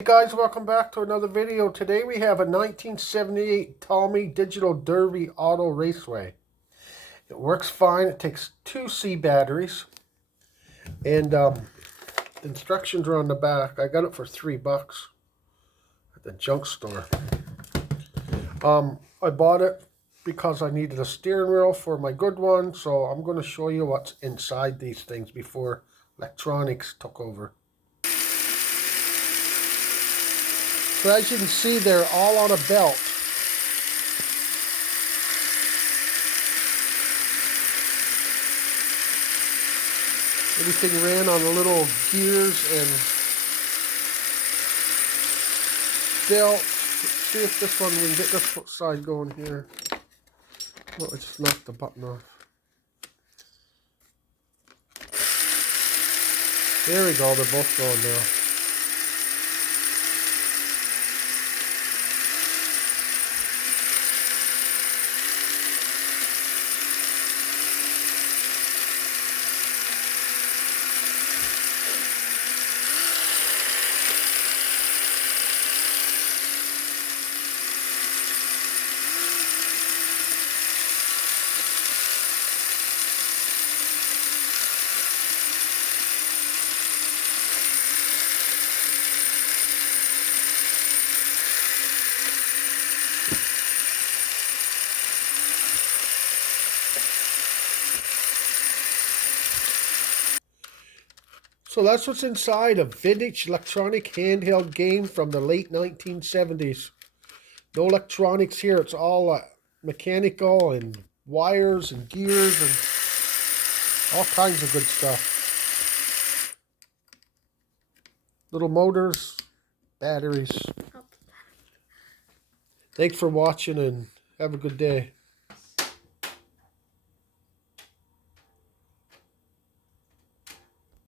Hey guys, welcome back to another video. Today we have a 1978 Tommy Digital Derby Auto Raceway. It works fine. It takes 2C batteries. And the instructions are on the back. I got it for $3 at the junk store. I bought it because I needed a steering wheel for my good one. So I'm going to show you what's inside these things before electronics took over. So as you can see, they're all on a belt. Everything ran on the little gears and belt. Let's see if this one, we can get this side going here. Oh, I just knocked the button off. There we go, they're both going now. So that's what's inside a vintage electronic handheld game from the late 1970s. No electronics here. It's all mechanical and wires and gears and all kinds of good stuff. Little motors, batteries. Thanks for watching and have a good day.